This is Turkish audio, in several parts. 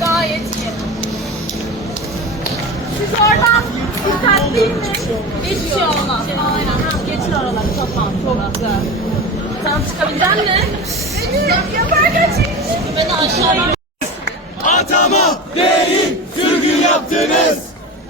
Gayet iyi. Mi? Şey olmaz. Geçin oraları. Tamam. Çok güzel. Misin? Yaparken çek. Beni aşağıya Atama değil sürgün yaptınız.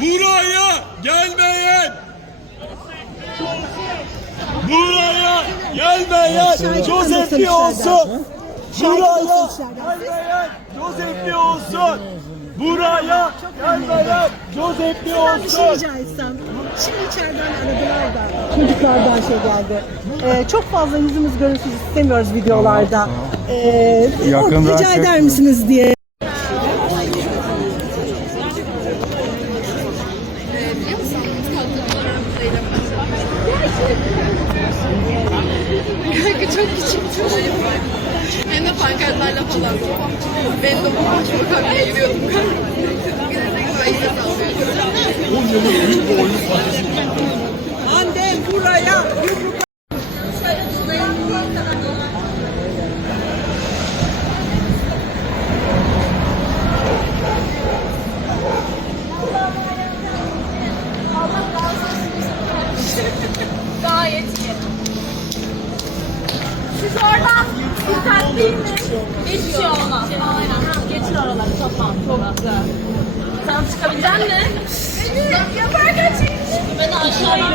Buraya gelmeyin. Buraya gelmeyin. Josep'li olsun. Buraya gelmeyin. Josep'li olsun. Buraya gelmeyin. Josep'li Bir şey olsun. rica etsem. Şimdi içeriden aradılar da çocuklardan şey geldi. Ee, çok fazla yüzümüz görüntüsü istemiyoruz videolarda. Ee, Yakında rica çok- eder misiniz diye. Kanka çok küçük çocuğum var. Hem de pankartlarla falan. Ben de bu başıma kalmaya yürüyordum kanka. Burayı da sallıyordum. Annem buraya. Gayet iyi. Siz oradan dikkat değil mi? Hiçbir şey olmaz. Aynen. Geçin oraları. Tamam. Çok güzel. Sen çıkabilecek misin? Yaparken çek. Beni aşağıya